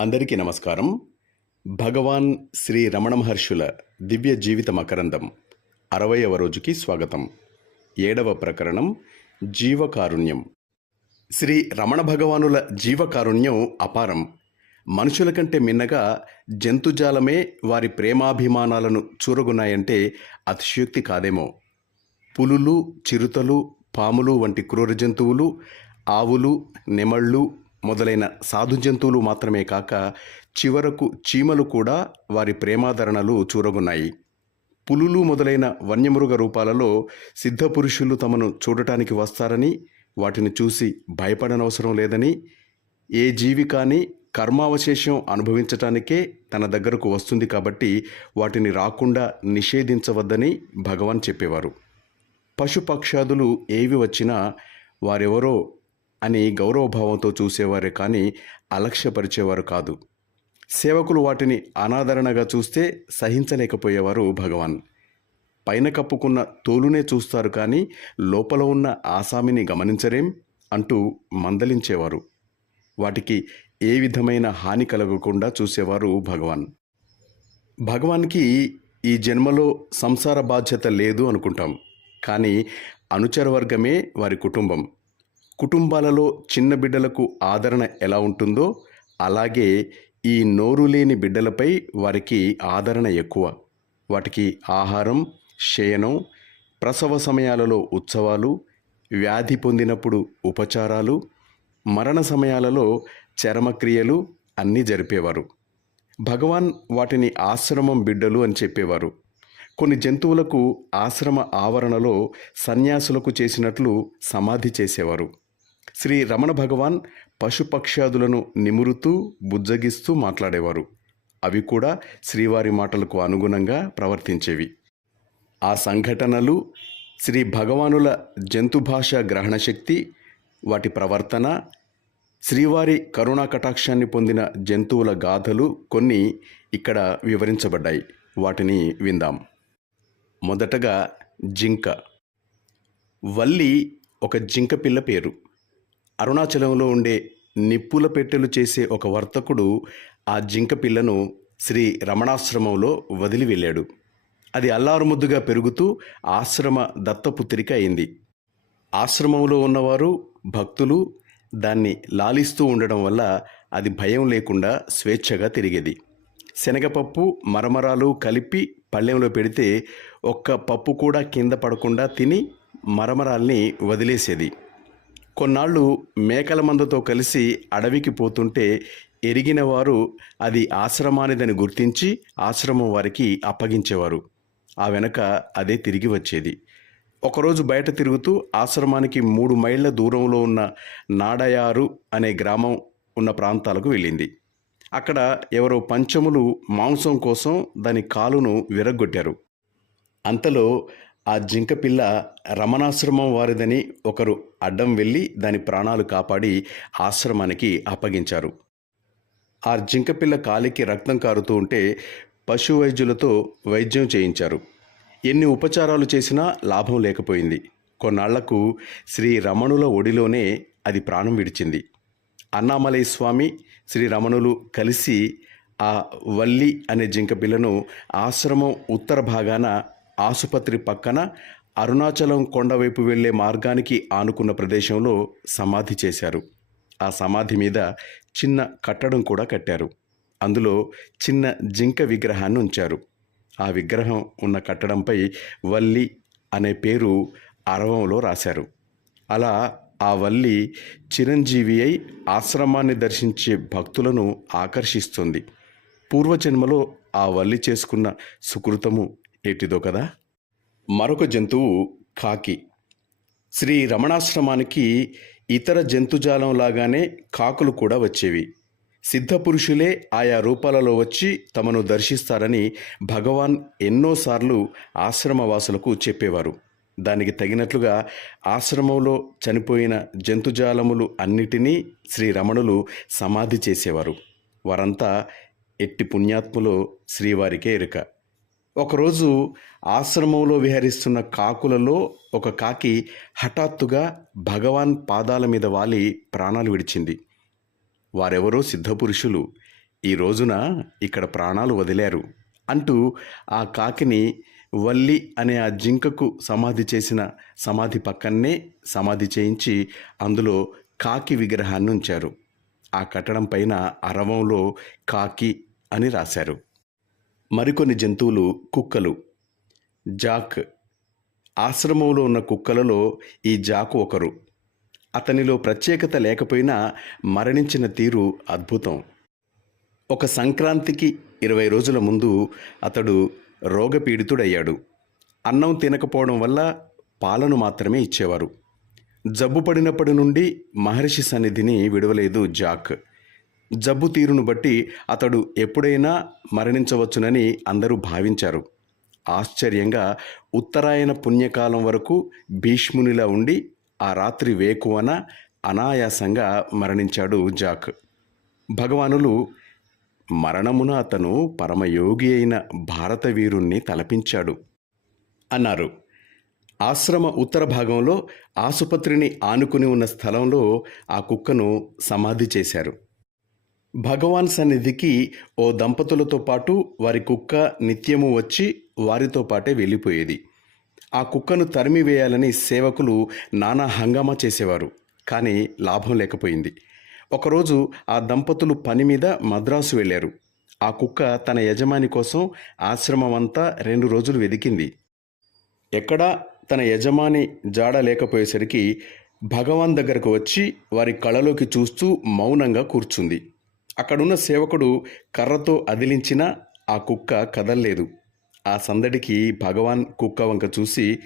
అందరికీ నమస్కారం. భగవాన్ శ్రీ రమణ మహర్షుల దివ్య జీవిత మకరందం అరవయవ రోజుకి స్వాగతం. ఏడవ ప్రకరణం జీవకారుణ్యం. శ్రీ రమణ భగవానుల జీవకారుణ్యం అపారం. మనుషుల కంటే మిన్నగా జంతుజాలమే వారి ప్రేమాభిమానాలను చూరగున్నాయంటే అతిశయోక్తి కాదేమో. పులులు చిరుతలు పాములు వంటి క్రూర జంతువులు ఆవులు నెమళ్ళు మొదలైన సాధు జంతువులు మాత్రమే కాక చివరకు చీమలు కూడా వారి ప్రేమాదరణలు చూరగున్నాయి. పులులు మొదలైన వన్యమృగ రూపాలలో సిద్ధపురుషులు తమను చూడటానికి వస్తారని వాటిని చూసి భయపడనవసరం లేదని ఏ జీవి కానీ కర్మావశేషం అనుభవించటానికే తన దగ్గరకు వస్తుంది కాబట్టి వాటిని రాకుండా నిషేధించవద్దని భగవాన్ చెప్పేవారు. పశుపక్షాదులు ఏవి వచ్చినా వారెవరో అని గౌరవభావంతో చూసేవారే కానీ అలక్ష్యపరిచేవారు కాదు. సేవకులు వాటిని అనాదరణగా చూస్తే సహించలేకపోయేవారు భగవాన్. పైన కప్పుకున్న తోలునే చూస్తారు కానీ లోపల ఉన్న ఆసామిని గమనించరేం? అంటూ మందలించేవారు. వాటికి ఏ విధమైన హాని కలగకుండా చూసేవారు భగవాన్. భగవాన్కి ఈ జన్మలో సంసార బాధ్యత లేదు అనుకుంటాం. కానీ అనుచర వర్గమే వారి కుటుంబం. కుటుంబాలలో చిన్న బిడ్డలకు ఆదరణ ఎలా ఉంటుందో అలాగే ఈ నోరు లేని బిడ్డలపై వారికి ఆదరణ ఎక్కువ. వాటికి ఆహారం శయనం ప్రసవ సమయాలలో ఉత్సవాలు వ్యాధి పొందినప్పుడు ఉపచారాలు మరణ సమయాలలో చరమక్రియలు అన్నీ జరిపేవారు. భగవాన్ వాటిని ఆశ్రమం బిడ్డలు అని చెప్పేవారు. కొన్ని జంతువులకు ఆశ్రమ ఆవరణలో సన్యాసులకు చేసినట్లు సమాధి చేసేవారు. శ్రీ రమణ భగవాన్ పశుపక్ష్యాదులను నిమురుతూ బుజ్జగిస్తూ మాట్లాడేవారు. అవి కూడా శ్రీవారి మాటలకు అనుగుణంగా ప్రవర్తించేవి. ఆ సంఘటనలు శ్రీ భగవానుల జంతుభాష గ్రహణ శక్తి వాటి ప్రవర్తన శ్రీవారి కరుణా కటాక్షాన్ని పొందిన జంతువుల గాథలు కొన్ని ఇక్కడ వివరించబడ్డాయి. వాటిని విందాం. మొదటగా జింక. వల్లి ఒక జింక పిల్ల పేరు. అరుణాచలంలో ఉండే నిప్పుల పెట్టెలు చేసే ఒక వర్తకుడు ఆ జింక పిల్లను శ్రీ రమణాశ్రమంలో వదిలి వెళ్ళాడు. అది అల్లారుముద్దుగా పెరుగుతూ ఆశ్రమ దత్తపుత్రిక అయింది. ఆశ్రమంలో ఉన్నవారు భక్తులు దాన్ని లాలిస్తూ ఉండడం వల్ల అది భయం లేకుండా స్వేచ్ఛగా తిరిగేది. శనగపప్పు మరమరాలు కలిపి పళ్ళెంలో పెడితే ఒక్క పప్పు కూడా కింద పడకుండా తిని మరమరాల్ని వదిలేసేది. కొన్నాళ్ళు మేకల మందతో కలిసి అడవికి పోతుంటే ఎరిగిన వారు అది ఆశ్రమానిదని గుర్తించి ఆశ్రమం వారికి అప్పగించేవారు. ఆ వెనక అదే తిరిగి వచ్చేది. ఒకరోజు బయట తిరుగుతూ ఆశ్రమానికి మూడు మైళ్ళ దూరంలో ఉన్న నాడయారు అనే గ్రామం ఉన్న ప్రాంతాలకు వెళ్ళింది. అక్కడ ఎవరో పంచములు మాంసం కోసం దాని కాలును విరగ్గొట్టారు. అంతలో ఆ జింక పిల్ల రమణాశ్రమం వారిదని ఒకరు అడ్డం వెళ్ళి దాని ప్రాణాలు కాపాడి ఆశ్రమానికి అప్పగించారు. ఆ జింక పిల్ల కాలికి రక్తం కారుతూ ఉంటే పశు వైద్యులతో వైద్యం చేయించారు. ఎన్ని ఉపచారాలు చేసినా లాభం లేకపోయింది. కొన్నాళ్ళకు శ్రీ రమణుల ఒడిలోనే అది ప్రాణం విడిచింది. అన్నామలై స్వామి శ్రీ రమణులు కలిసి ఆ వల్లి అనే జింక పిల్లను ఆశ్రమం ఉత్తర భాగాన ఆసుపత్రి పక్కన అరుణాచలం కొండవైపు వెళ్ళే మార్గానికి ఆనుకున్న ప్రదేశంలో సమాధి చేశారు. ఆ సమాధి మీద చిన్న కట్టడం కూడా కట్టారు. అందులో చిన్న జింక విగ్రహాన్ని ఉంచారు. ఆ విగ్రహం ఉన్న కట్టడంపై వల్లి అనే పేరు అరవంలో రాశారు. అలా ఆ వల్లి చిరంజీవి అయి ఆశ్రమాన్ని దర్శించే భక్తులను ఆకర్షిస్తుంది. పూర్వజన్మలో ఆ వల్లి చేసుకున్న సుకృతము ఏటిదో కదా? మరొక జంతువు కాకి. శ్రీ రమణాశ్రమానికి ఇతర జంతుజాలం లాగానే కాకులు కూడా వచ్చేవి. సిద్ధపురుషులే ఆయా రూపాలలో వచ్చి తమను దర్శిస్తారని భగవాన్ ఎన్నోసార్లు ఆశ్రమవాసులకు చెప్పేవారు. దానికి తగినట్లుగా ఆశ్రమంలో చనిపోయిన జంతుజాలములు అన్నిటినీ శ్రీ రమణులు సమాధి చేసేవారు. వారంతా ఎట్టి పుణ్యాత్ములో శ్రీవారికే ఎరుక. ఒకరోజు ఆశ్రమంలో విహరిస్తున్న కాకులలో ఒక కాకి హఠాత్తుగా భగవాన్ పాదాల మీద వాలి ప్రాణాలు విడిచింది. వారెవరో సిద్ధపురుషులు ఈ రోజున ఇక్కడ ప్రాణాలు వదిలారు అంటూ ఆ కాకిని వల్లి అనే ఆ జింకకు సమాధి చేసిన సమాధి పక్కనే సమాధి చేయించి అందులో కాకి విగ్రహాన్ని ఉంచారు. ఆ కట్టడం పైన అరవంలో కాకి అని రాశారు. మరికొన్ని జంతువులు కుక్కలు. జాక్. ఆశ్రమంలో ఉన్న కుక్కలలో ఈ జాకు ఒకరు. అతనిలో ప్రత్యేకత లేకపోయినా మరణించిన తీరు అద్భుతం. ఒక సంక్రాంతికి ఇరవై రోజుల ముందు అతడు రోగపీడితుడయ్యాడు. అన్నం తినకపోవడం వల్ల పాలను మాత్రమే ఇచ్చేవారు. జబ్బు పడినప్పటి నుండి మహర్షి సన్నిధిని విడవలేదు జాక్. జబ్బు తీరును బట్టి అతడు ఎప్పుడైనా మరణించవచ్చునని అందరూ భావించారు. ఆశ్చర్యంగా ఉత్తరాయణ పుణ్యకాలం వరకు భీష్మునిలా ఉండి ఆ రాత్రి వేకువన అనాయాసంగా మరణించాడు జాక్. భగవానులు మరణమున అతను పరమయోగి అయిన భారత వీరుణ్ణి తలపించాడు అన్నారు. ఆశ్రమ ఉత్తర భాగంలో ఆసుపత్రిని ఆనుకుని ఉన్న స్థలంలో ఆ కుక్కను సమాధి చేశారు. భగవాన్ సన్నిధికి ఓ దంపతులతో పాటు వారి కుక్క నిత్యము వచ్చి వారితో పాటే వెళ్ళిపోయేది. ఆ కుక్కను తరిమి వేయాలని సేవకులు నానా హంగామా చేసేవారు కానీ లాభం లేకపోయింది. ఒకరోజు ఆ దంపతులు పని మీద మద్రాసు వెళ్ళారు. ఆ కుక్క తన యజమాని కోసం ఆశ్రమం అంతా రెండు రోజులు వెదికింది. ఎక్కడా తన యజమాని జాడ లేకపోయేసరికి భగవాన్ దగ్గరకు వచ్చి వారి కళలోకి చూస్తూ మౌనంగా కూర్చుంది. అక్కడున్న సేవకుడు కర్రతో అదిలించినా ఆ కుక్క కదల్లేదు. ఆ సందడికి భగవాన్ కుక్క వంక చూసి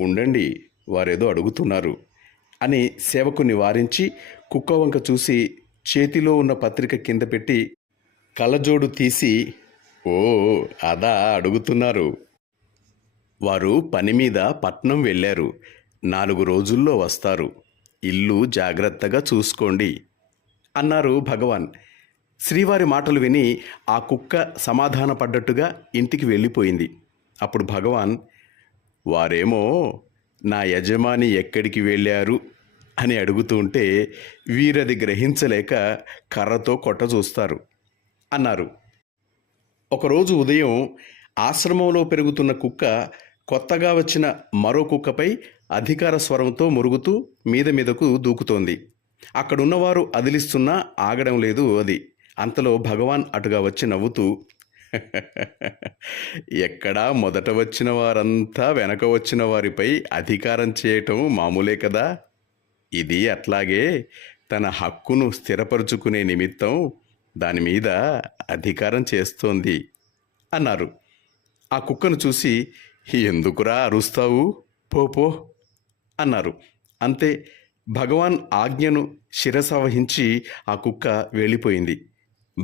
ఉండండి వారేదో అడుగుతున్నారు అని సేవకుని వారించి కుక్క వంక చూసి చేతిలో ఉన్న పత్రిక కింద పెట్టి కళ్ళజోడు తీసి ఓ అదా అడుగుతున్నారు. వారు పని మీద పట్నం వెళ్ళారు. నాలుగు రోజుల్లో వస్తారు. ఇల్లు జాగ్రత్తగా చూసుకోండి అన్నారు భగవాన్. శ్రీవారి మాటలు విని ఆ కుక్క సమాధానపడ్డట్టుగా ఇంటికి వెళ్ళిపోయింది. అప్పుడు భగవాన్ వారేమో నా యజమాని ఎక్కడికి వెళ్ళారు? అని అడుగుతూ ఉంటే వీరది గ్రహించలేక కర్రతో కొట్ట చూస్తారు అన్నారు. ఒకరోజు ఉదయం ఆశ్రమంలో పెరుగుతున్న కుక్క కొత్తగా వచ్చిన మరో కుక్కపై అధికార స్వరంతో మురుగుతూ మీద మీదకు దూకుతోంది. అక్కడున్నవారు అదిలిస్తున్నా ఆగడం లేదు అది. అంతలో భగవాన్ అటుగా వచ్చి నవ్వుతూ ఎక్కడా మొదట వచ్చిన వారంతా వెనక వచ్చిన వారిపై అధికారం చేయటం మామూలే కదా? ఇది అట్లాగే తన హక్కును స్థిరపరుచుకునే నిమిత్తం దాని మీద అధికారం చేస్తోంది అన్నారు. ఆ కుక్కను చూసి ఎందుకురా అరుస్తావు? పోపో అన్నారు. అంతే భగవాన్ ఆజ్ఞను శిరసవహించి ఆ కుక్క వెళ్ళిపోయింది.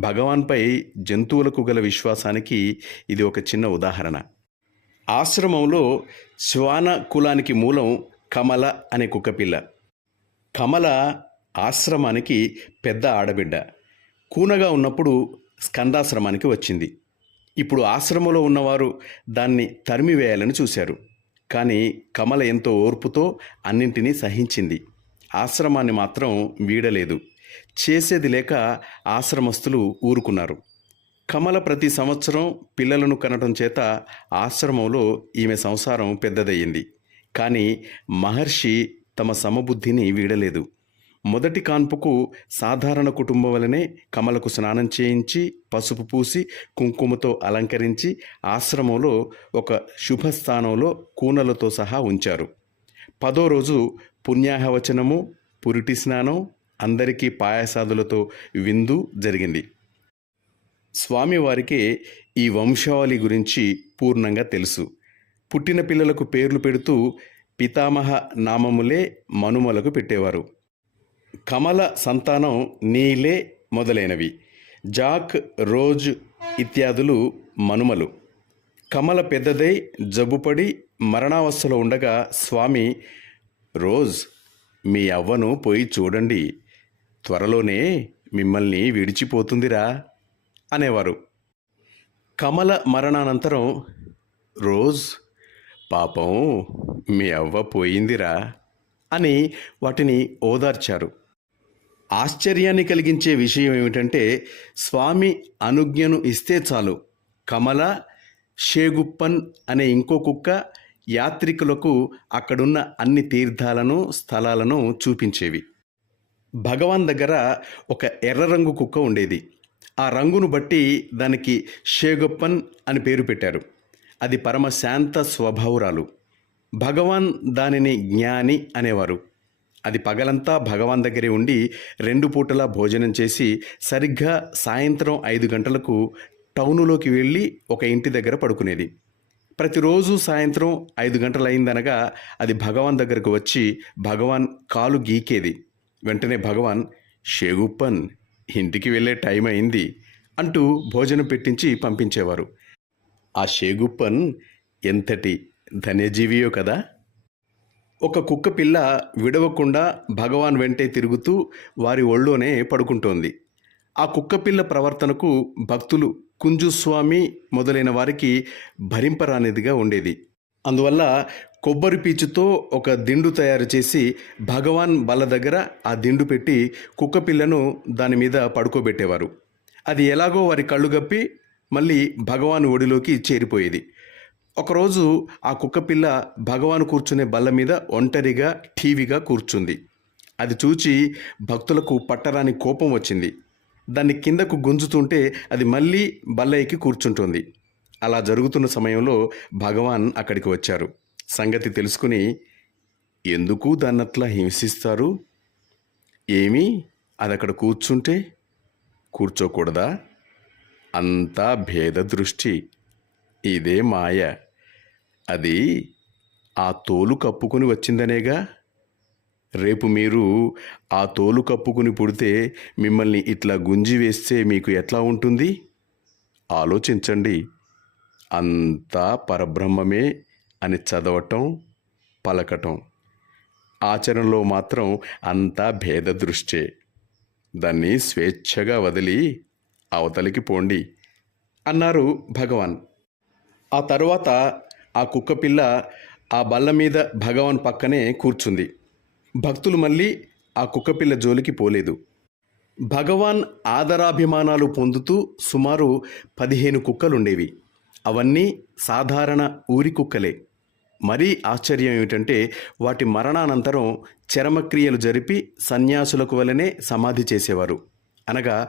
భగవాన్పై జంతువులకు గల విశ్వాసానికి ఇది ఒక చిన్న ఉదాహరణ. ఆశ్రమంలో శ్వాన కులానికి మూలం కమల అనే కుక్కపిల్ల కమల ఆశ్రమానికి పెద్ద ఆడబిడ్డ. కూనగా ఉన్నప్పుడు స్కందాశ్రమానికి వచ్చింది. ఇప్పుడు ఆశ్రమంలో ఉన్నవారు దాన్ని తరిమివేయాలని చూశారు. కానీ కమల ఎంతో ఓర్పుతో అన్నింటినీ సహించింది. ఆశ్రమాన్ని మాత్రం వీడలేదు. చేసేది లేక ఆశ్రమస్తులు ఊరుకున్నారు. కమల ప్రతి సంవత్సరం పిల్లలను కనటం చేత ఆశ్రమంలో ఈమె సంసారం పెద్దదయ్యింది. కానీ మహర్షి తమ సమబుద్ధిని వీడలేదు. మొదటి కాన్పుకు సాధారణ కుటుంబం వలనే కమలకు స్నానం చేయించి పసుపు పూసి కుంకుమతో అలంకరించి ఆశ్రమంలో ఒక శుభస్థానంలో కూనలతో సహా ఉంచారు. పదో రోజు పుణ్యాహవచనము పురిటి స్నానం అందరికీ పాయసాదులతో విందు జరిగింది. స్వామివారికి ఈ వంశావళి గురించి పూర్ణంగా తెలుసు. పుట్టిన పిల్లలకు పేర్లు పెడుతూ పితామహ నామములే మనుమలకు పెట్టేవారు. కమల సంతానం నీలే మొదలైనవి. Jack rose ఇత్యాదులు మనుమలు. కమల పెద్దదై జబ్బుపడి మరణావస్థలో ఉండగా స్వామి రోజ్ మీ అవ్వను పోయి చూడండి. త్వరలోనే మిమ్మల్ని విడిచిపోతుందిరా అనేవారు. కమల మరణానంతరం రోజ్ పాపం మీ అవ్వ పోయిందిరా అని వాటిని ఓదార్చారు. ఆశ్చర్యాన్ని కలిగించే విషయం ఏమిటంటే స్వామి అనుజ్ఞను ఇస్తే చాలు. కమల షేగుప్పన్ అనే ఇంకో కుక్క యాత్రికులకు అక్కడున్న అన్ని తీర్థాలను స్థలాలను చూపించేవి. భగవాన్ దగ్గర ఒక ఎర్ర రంగు కుక్క ఉండేది. ఆ రంగును బట్టి దానికి షేగొప్పన్ అని పేరు పెట్టారు. అది పరమ శాంత స్వభావురాలు. భగవాన్ దానిని జ్ఞాని అనేవారు. అది పగలంతా భగవాన్ దగ్గరే ఉండి రెండు పూటలా భోజనం చేసి సరిగ్గా సాయంత్రం ఐదు గంటలకు టౌనులోకి వెళ్ళి ఒక ఇంటి దగ్గర పడుకునేది. ప్రతిరోజు సాయంత్రం ఐదు గంటలైందనగా అది భగవాన్ దగ్గరకు వచ్చి భగవాన్ కాలు గీకేది. వెంటనే భగవాన్ షేగుప్పన్ ఇంటికి వెళ్ళే టైం అయింది అంటూ భోజనం పెట్టించి పంపించేవారు. ఆ షేగుప్పన్ ఎంతటి ధన్యజీవియో కదా! ఒక కుక్క పిల్ల విడవకుండా భగవాన్ వెంటే తిరుగుతూ వారి ఒళ్ళోనే పడుకుంటోంది. ఆ కుక్కపిల్ల ప్రవర్తనకు భక్తులు కుంజుస్వామి మొదలైన వారికి భరింపరానిదిగా ఉండేది. అందువల్ల కొబ్బరి పీచుతో ఒక దిండు తయారు చేసి భగవాన్ బల్ల దగ్గర ఆ దిండు పెట్టి కుక్కపిల్లను దాని మీద పడుకోబెట్టేవారు. అది ఎలాగో వారి కళ్ళు గప్పి మళ్ళీ భగవాన్ ఒడిలోకి చేరిపోయేది. ఒకరోజు ఆ కుక్కపిల్ల భగవాన్ కూర్చునే బల్ల మీద ఒంటరిగా టీవీగా కూర్చుంది. అది చూచి భక్తులకు పట్టరాని కోపం వచ్చింది. దాన్ని కిందకు గుంజుతుంటే అది మళ్ళీ బల్ల ఎక్కి కూర్చుంటుంది. అలా జరుగుతున్న సమయంలో భగవాన్ అక్కడికి వచ్చారు. సంగతి తెలుసుకుని ఎందుకు దాన్నట్లా హింసిస్తారు? ఏమి? అది అక్కడ కూర్చుంటే కూర్చోకూడదా? అంతా భేద దృష్టి. ఇదే మాయ. అది ఆ తోలు కప్పుకొని వచ్చిందనేగా? రేపు మీరు ఆ తోలు కప్పుకుని పుడితే మిమ్మల్ని ఇట్లా గుంజి వేస్తే మీకు ఎట్లా ఉంటుంది? ఆలోచించండి. అంతా పరబ్రహ్మమే అని చదవటం పలకటం. ఆచరణలో మాత్రం అంతా భేద దృష్టే. దాన్ని స్వేచ్ఛగా వదిలి అవతలికి పోండి అన్నారు భగవాన్. ఆ తర్వాత ఆ కుక్కపిల్ల ఆ బల్ల మీద భగవాన్ పక్కనే కూర్చుంది. భక్తులు మళ్ళీ ఆ కుక్కపిల్ల జోలికి పోలేదు. భగవాన్ ఆదరాభిమానాలు పొందుతూ సుమారు పదిహేను కుక్కలుండేవి. అవన్నీ సాధారణ ఊరి కుక్కలే. మరీ ఆశ్చర్యం ఏమిటంటే వాటి మరణానంతరం చరమక్రియలు జరిపి సన్యాసులకు వలనే సమాధి చేసేవారు. అనగా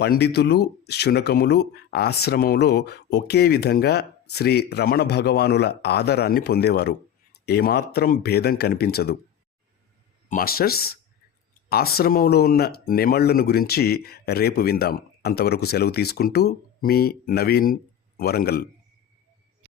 పండితులు శునకములు ఆశ్రమంలో ఒకే విధంగా శ్రీ రమణ భగవానుల ఆదరాన్ని పొందేవారు. ఏమాత్రం భేదం కనిపించదు. మాస్టర్స్ ఆశ్రమంలో ఉన్న నెమళ్ళను గురించి రేపు విందాం. అంతవరకు సెలవు తీసుకుంటూ మీ నవీన్ వరంగల్.